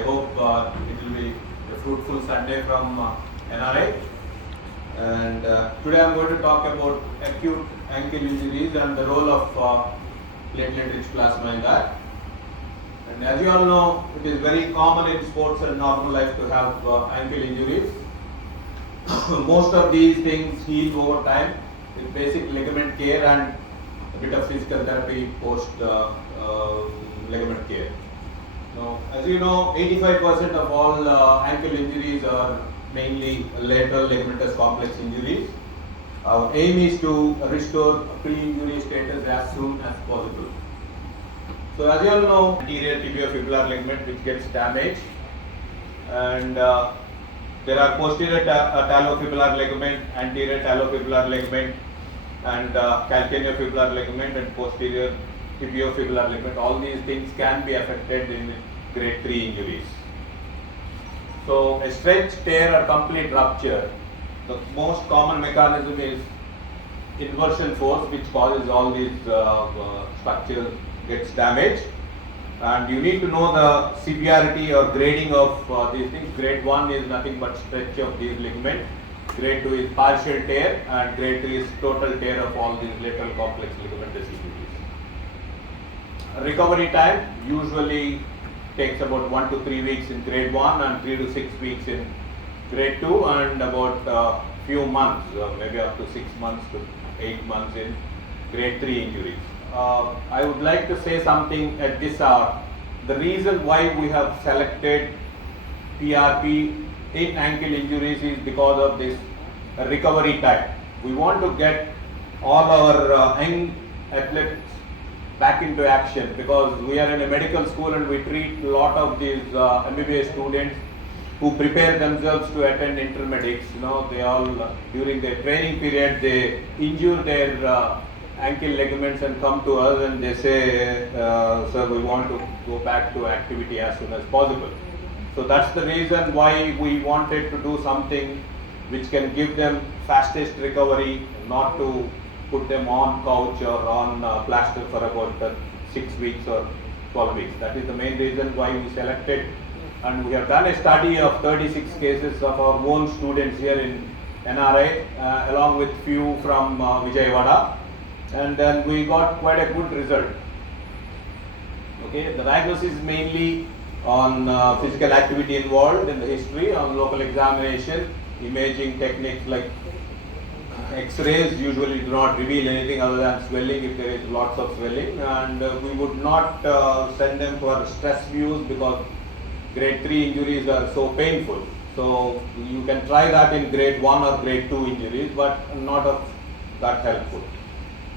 hope it will be a fruitful Sunday from NRI. And today I am going to talk about acute ankle injuries and the role of platelet-rich plasma in that. And as you all know, it is very common in sports and normal life to have ankle injuries. Most of these things heal over time with basic ligament care and a bit of physical therapy post ligament care. Now, as you know, 85% of all ankle injuries are mainly lateral ligamentous complex injuries. Our aim is to restore pre-injury status as soon as possible. So, as you all know, anterior tibiofibular ligament which gets damaged, and there are posterior talofibular ligament, anterior talofibular ligament, and calcaneofibular ligament and posterior tibiofibular ligament. All these things can be affected in grade 3 injuries. So a stretch, tear or complete rupture, the most common mechanism is inversion force, which causes all these structures gets damaged. And you need to know the severity or grading of these things. Grade 1 is nothing but stretch of these ligaments. Grade 2 is partial tear, and grade 3 is total tear of all these lateral complex ligamentous injuries. Recovery time usually takes about 1 to 3 weeks in grade 1 and 3 to 6 weeks in grade 2, and about few months, maybe up to 6 months to 8 months in grade 3 injuries. I would like to say something at this hour. The reason why we have selected PRP in ankle injuries is because of this recovery time. We want to get all our young athletes back into action, because we are in a medical school and we treat a lot of these MBBS students who prepare themselves to attend intermediates. You know, they all during their training period they injure their ankle ligaments and come to us and they say, sir, we want to go back to activity as soon as possible. So that's the reason why we wanted to do something which can give them fastest recovery, not to put them on couch or on plaster for about 6 weeks or 12 weeks. That is the main reason why we selected, and we have done a study of 36 cases of our own students here in NRI along with few from Vijayawada, and then we got quite a good result. Okay, the diagnosis is mainly on physical activity involved in the history, on local examination, imaging techniques like X-rays usually do not reveal anything other than swelling if there is lots of swelling, and we would not send them for stress views because grade 3 injuries are so painful. So you can try that in grade 1 or grade 2 injuries, but not of that helpful.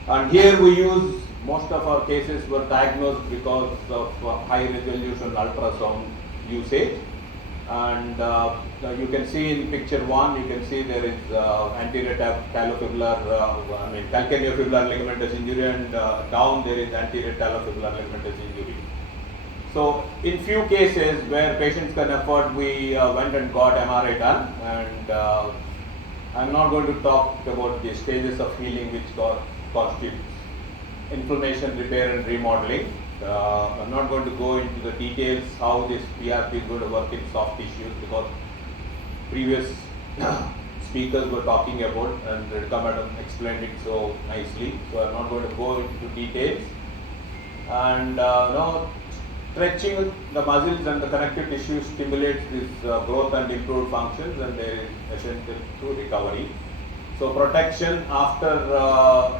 And here we use, most of our cases were diagnosed because of high resolution ultrasound usage. And you can see in picture 1, you can see there is anterior talofibular, calcaneofibular ligamentous injury, and down there is anterior talofibular ligamentous injury. So in few cases where patients can afford, we went and got MRI done, and I'm not going to talk about the stages of healing which constitutes inflammation, repair and remodeling. I'm not going to go into the details how this PRP is going to work in soft tissues, because previous speakers were talking about, and Redka Madam explained it so nicely. So I'm not going to go into details. And now stretching the muscles and the connective tissue stimulates this growth and improved functions, and there is essential to recovery. So protection after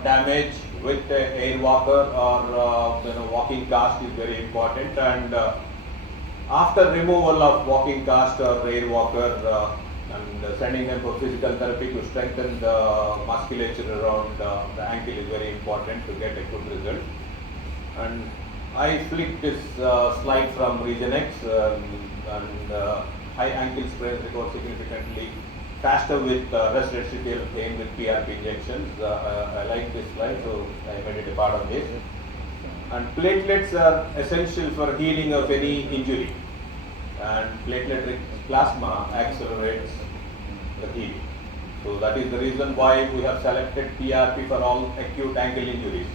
damage with air walker or walking cast is very important, and after removal of walking cast or air walker and sending them for physical therapy to strengthen the musculature around the ankle is very important to get a good result. And I flicked this slide from Regenex, and high ankle sprains record significantly faster with rest residual pain with PRP injections. I like this slide, so I made it a part of this. And platelets are essential for healing of any injury, and platelet-rich plasma accelerates the healing. So that is the reason why we have selected PRP for all acute ankle injuries.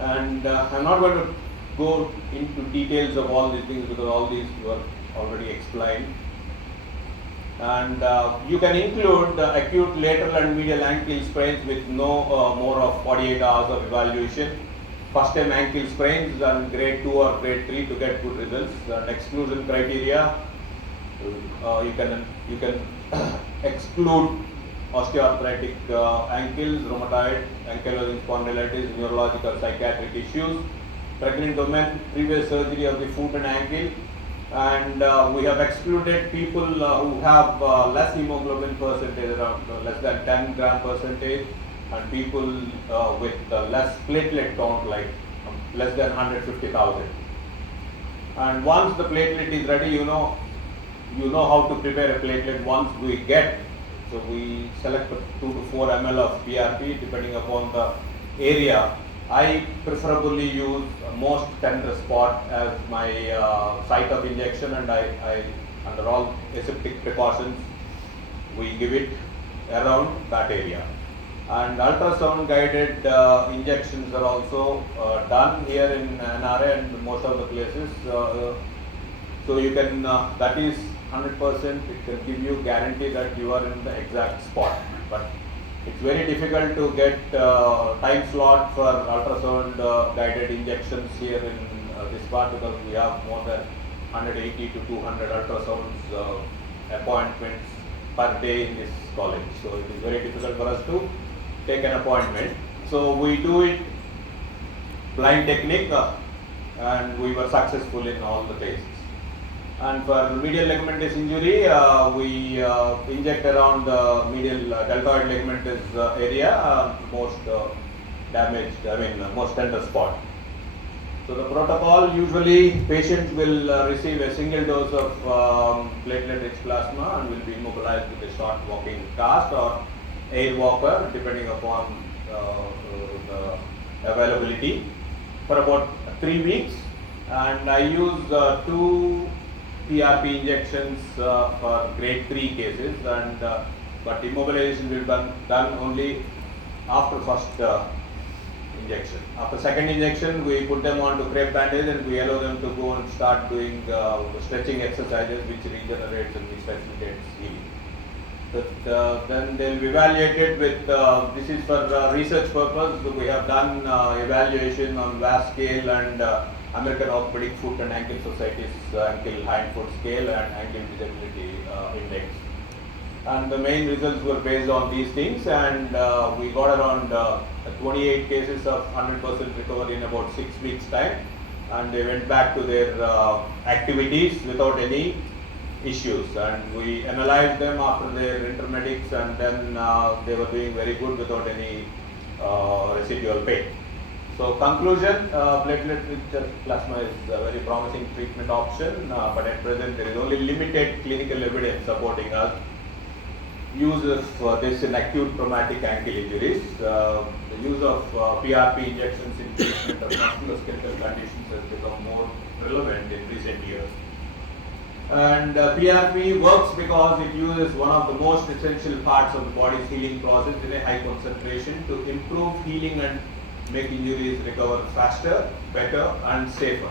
And I'm not going to go into details of all these things because all these were already explained. And you can include acute lateral and medial ankle sprains with no more of 48 hours of evaluation. First time ankle sprains and grade 2 or grade 3 to get good results. And exclusion criteria, you can exclude osteoarthritic ankles, rheumatoid, ankylosing spondylitis, neurological, psychiatric issues, pregnant women, previous surgery of the foot and ankle, and we have excluded people who have less hemoglobin percentage, around less than 10 gram percentage, and people with less platelet count, like less than 150,000. And once the platelet is ready, you know how to prepare a platelet once we get. So we select 2 to 4 ml of PRP depending upon the area. I preferably use most tender spot as my site of injection, and I under all aseptic precautions, we give it around that area. And ultrasound guided injections are also done here in NRA and most of the places. So you can, that is 100%, it can give you guarantee that you are in the exact spot. But it's very difficult to get time slot for ultrasound guided injections here in this part, because we have more than 180 to 200 ultrasounds appointments per day in this college. So it is very difficult for us to take an appointment. So we do it blind technique, and we were successful in all the cases. And for medial ligamentous injury, we inject around the medial deltoid ligamentous area, most damaged, most tender spot. So the protocol, usually patients will receive a single dose of platelet-rich plasma and will be immobilized with a short walking cast or air walker, depending upon the availability, for about 3 weeks. And I use 2 PRP injections for grade 3 cases, and but immobilization will be done only after first injection. After second injection, we put them on to crepe bandage and we allow them to go and start doing stretching exercises, which regenerates and which facilitates healing. But then they'll be evaluated with, this is for research purpose. So we have done evaluation on VAS scale and American Orthopedic Foot and Ankle Society's ankle hind foot scale and ankle disability index. And the main results were based on these things, and we got around 28 cases of 100% recovery in about 6 weeks time, and they went back to their activities without any issues. And we analyzed them after their intermedics, and then they were doing very good without any residual pain. So conclusion, platelet-rich plasma is a very promising treatment option, but at present there is only limited clinical evidence supporting us use of this in acute traumatic ankle injuries. The use of PRP injections in treatment of musculoskeletal conditions has become more relevant in recent years. And PRP works because it uses one of the most essential parts of the body's healing process in a high concentration to improve healing and make injuries recover faster, better and safer.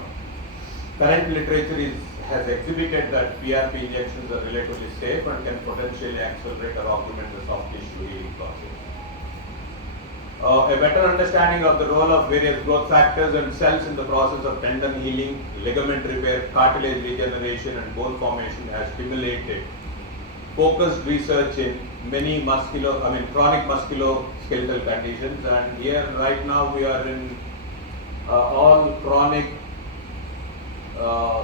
Current literature has exhibited that PRP injections are relatively safe and can potentially accelerate or augment the soft tissue healing process. A better understanding of the role of various growth factors and cells in the process of tendon healing, ligament repair, cartilage regeneration and bone formation has stimulated focused research in many chronic musculoskeletal conditions. And here right now we are in all chronic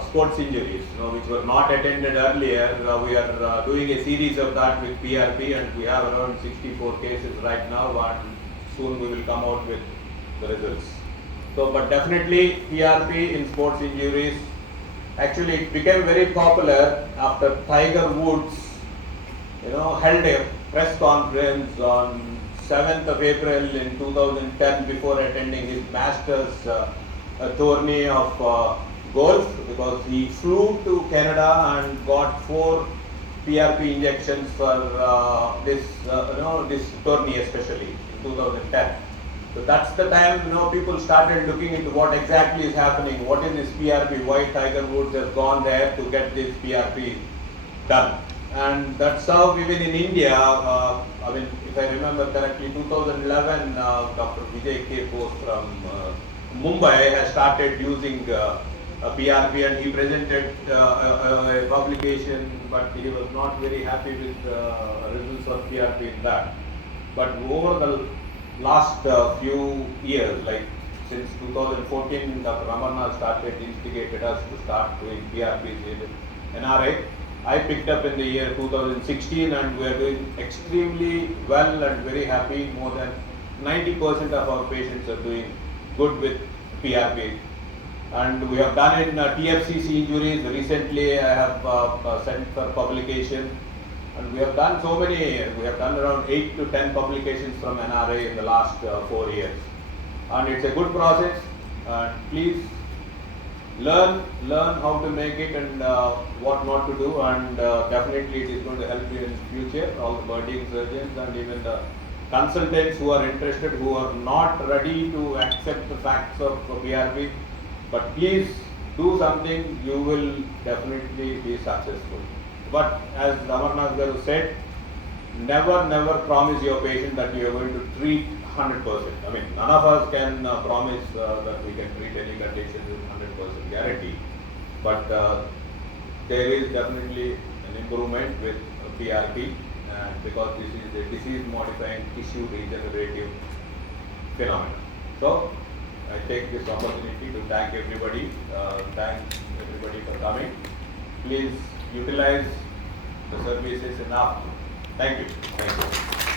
sports injuries, which were not attended earlier. We are doing a series of that with PRP, and we have around 64 cases right now, and soon we will come out with the results. So, but definitely PRP in sports injuries, actually it became very popular after Tiger Woods, held a press conference on 7th of April in 2010 before attending his Masters tourney of golf, because he flew to Canada and got 4 PRP injections for this tourney, especially in 2010. So that's the time, people started looking into what exactly is happening, what is this PRP, why Tiger Woods has gone there to get this PRP done. And that's how even in India, if I remember correctly, 2011, Dr. Vijay K. Bose from Mumbai has started using a PRP, and he presented a publication, but he was not very happy with results of PRP in that. But over the last few years, like since 2014, Dr. Ramarnath instigated us to start doing PRPs in NRI. I picked up in the year 2016, and we are doing extremely well and very happy. More than 90% of our patients are doing good with PRP. And we have done in TFCC injuries. Recently I have sent for publication. And we have done so many, we have done around 8 to 10 publications from NRA in the last 4 years. And it's a good process. Please learn how to make it and what not to do, and definitely it is going to help you in future. All the budding surgeons and even the consultants who are interested, who are not ready to accept the facts of PRP, but please do something, you will definitely be successful. But as Amarnath Garu said, never promise your patient that you are going to treat 100%. I mean, none of us can promise that we can treat any condition with 100% guarantee. But there is definitely an improvement with PRP, because this is a disease-modifying tissue regenerative phenomenon. So, I take this opportunity to thank everybody. Thank everybody for coming. Please utilize the services enough. Thank you. Thank you.